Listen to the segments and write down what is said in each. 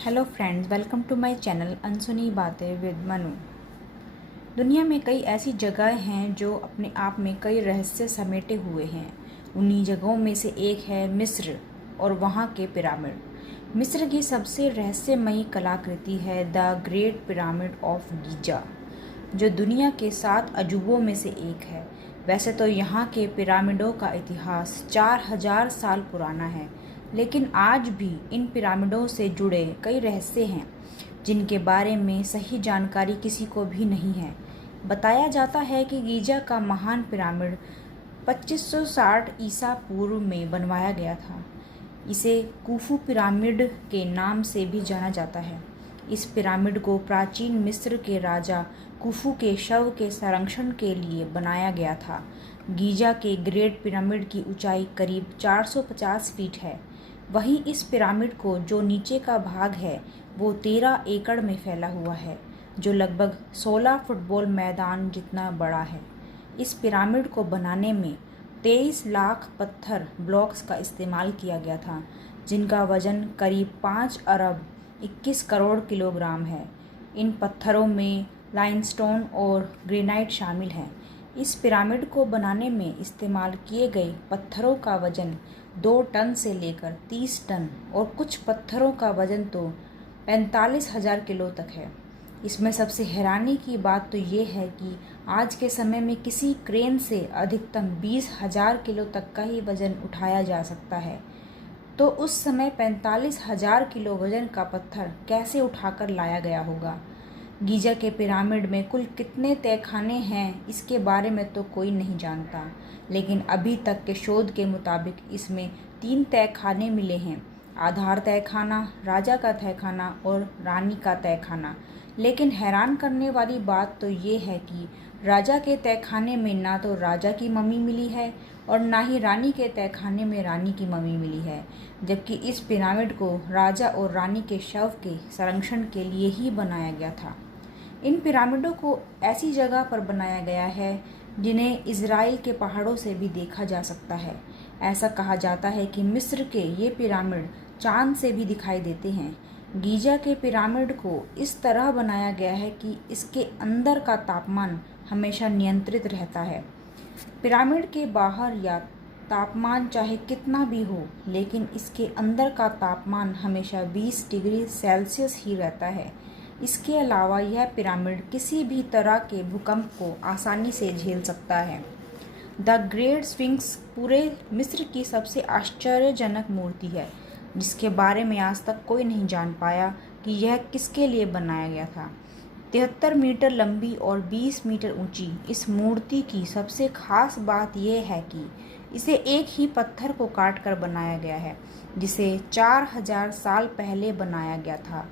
Hello friends, welcome to my channel अनसुनी बातें with Manu. दुनिया में कई ऐसी जगहें हैं जो अपने आप में कई रहस्य समेटे हुए हैं। उन्हीं जगहों में से एक है मिस्र और वहाँ के पिरामिड। मिस्र की सबसे रहस्यमयी कलाकृति है the great pyramid of Giza, जो दुनिया के 7 अजूबों में से एक है। वैसे तो यहाँ के पिरामिडों का इतिहास 4000 साल पुराना है, लेकिन आज भी इन पिरामिडों से जुड़े कई रहस्य हैं जिनके बारे में सही जानकारी किसी को भी नहीं है। बताया जाता है कि गीजा का महान पिरामिड 2560 ईसा पूर्व में बनवाया गया था। इसे कुफू पिरामिड के नाम से भी जाना जाता है। इस पिरामिड को प्राचीन मिस्र के राजा कुफू के शव के संरक्षण के लिए बनाया गया था। गीजा के ग्रेट पिरामिड की ऊंचाई करीब 450 फीट है। वहीं इस पिरामिड को जो नीचे का भाग है वो 13 एकड़ में फैला हुआ है, जो लगभग 16 फुटबॉल मैदान जितना बड़ा है। इस पिरामिड को बनाने में 23 लाख पत्थर ब्लॉक्स का इस्तेमाल किया गया था, जिनका वजन करीब 5 अरब 21 करोड़ किलोग्राम है। इन पत्थरों में लाइमस्टोन और ग्रेनाइट शामिल हैं। इस पिरामिड को बनाने में इस्तेमाल किए गए पत्थरों का वजन 2 टन से लेकर 30 टन और कुछ पत्थरों का वजन तो 45,000 किलो तक है। इसमें सबसे हैरानी की बात तो ये है कि आज के समय में किसी क्रेन से अधिकतम 20,000 किलो तक का ही वजन उठाया जा सकता है। तो उस समय 45,000 किलो वजन का पत्थर कैसे उठाकर लाया गया होगा। गीजा के पिरामिड में कुल कितने तहखाने हैं इसके बारे में तो कोई नहीं जानता, लेकिन अभी तक के शोध के मुताबिक इसमें 3 तहखाने मिले हैं: आधार तहखाना, राजा का तहखाना और रानी का तहखाना। लेकिन हैरान करने वाली बात तो ये है कि राजा के तहखाने में ना तो राजा की मम्मी मिली है और ना ही रानी के तहखाने में रानी की मम्मी मिली है, जबकि इस पिरामिड को राजा और रानी के शव के संरक्षण के लिए ही बनाया गया था। इन पिरामिडों को ऐसी जगह पर बनाया गया है जिन्हें इज़राइल के पहाड़ों से भी देखा जा सकता है। ऐसा कहा जाता है कि मिस्र के ये पिरामिड चांद से भी दिखाई देते हैं। गीजा के पिरामिड को इस तरह बनाया गया है कि इसके अंदर का तापमान हमेशा नियंत्रित रहता है। पिरामिड के बाहर या तापमान चाहे कितना भी हो, लेकिन इसके अंदर का तापमान हमेशा 20 डिग्री सेल्सियस ही रहता है। इसके अलावा यह पिरामिड किसी भी तरह के भूकंप को आसानी से झेल सकता है। द ग्रेट स्फिंक्स पूरे मिस्र की सबसे आश्चर्यजनक मूर्ति है, जिसके बारे में आज तक कोई नहीं जान पाया कि यह किसके लिए बनाया गया था। 73 मीटर लंबी और 20 मीटर ऊंची इस मूर्ति की सबसे खास बात यह है कि इसे एक ही पत्थर को काट कर बनाया गया है, जिसे 4000 साल पहले बनाया गया था।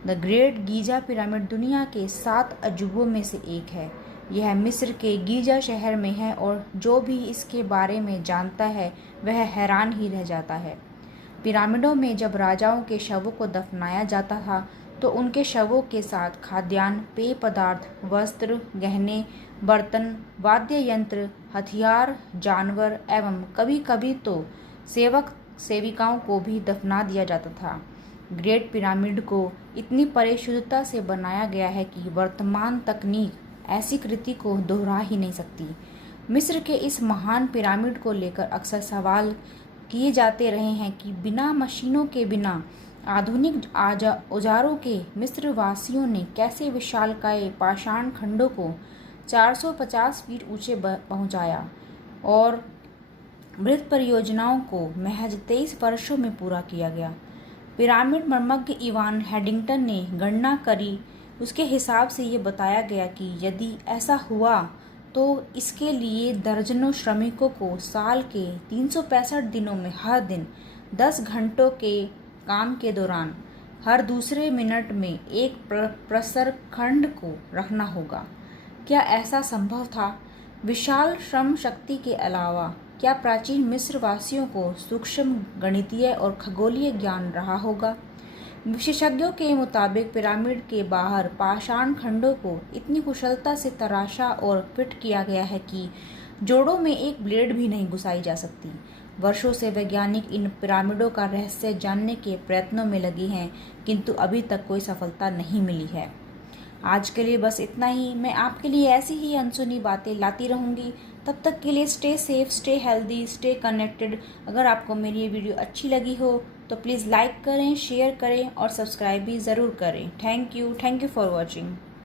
द ग्रेट गीजा पिरामिड दुनिया के 7 अजूबों में से एक है। यह मिस्र के गीजा शहर में है और जो भी इसके बारे में जानता है वह हैरान ही रह जाता है। पिरामिडों में जब राजाओं के शवों को दफनाया जाता था तो उनके शवों के साथ खाद्यान्न, पेय पदार्थ, वस्त्र, गहने, बर्तन, वाद्य यंत्र, हथियार, जानवर एवं कभी कभी तो सेवक सेविकाओं को भी दफना दिया जाता था। ग्रेट पिरामिड को इतनी परिशुद्धता से बनाया गया है कि वर्तमान तकनीक ऐसी कृति को दोहरा ही नहीं सकती। मिस्र के इस महान पिरामिड को लेकर अक्सर सवाल किए जाते रहे हैं कि बिना मशीनों के, बिना आधुनिक औजारों के मिस्र वासियों ने कैसे विशालकाय पाषाण खंडों को 450 फीट ऊंचे पहुंचाया और बृहद परियोजनाओं को महज 23 वर्षों में पूरा किया गया। पिरामिड मर्मज्ञ इवान हेडिंगटन ने गणना करी। उसके हिसाब से ये बताया गया कि यदि ऐसा हुआ तो इसके लिए दर्जनों श्रमिकों को साल के 365 दिनों में हर दिन 10 घंटों के काम के दौरान हर दूसरे मिनट में एक प्रसर खंड को रखना होगा। क्या ऐसा संभव था? विशाल श्रम शक्ति के अलावा क्या प्राचीन मिस्र वासियों को सूक्ष्म गणितीय और खगोलीय ज्ञान रहा होगा? विशेषज्ञों के मुताबिक पिरामिड के बाहर पाषाण खंडों को इतनी कुशलता से तराशा और फिट किया गया है कि जोड़ों में एक ब्लेड भी नहीं घुसाई जा सकती। वर्षों से वैज्ञानिक इन पिरामिडों का रहस्य जानने के प्रयत्नों में लगे हैं, किंतु अभी तक कोई सफलता नहीं मिली है। आज के लिए बस इतना ही। मैं आपके लिए ऐसी ही अनसुनी बातें लाती रहूँगी। तब तक के लिए stay safe, stay healthy, stay connected. अगर आपको मेरी ये वीडियो अच्छी लगी हो तो प्लीज़ लाइक करें, शेयर करें और सब्सक्राइब भी ज़रूर करें। Thank you for watching.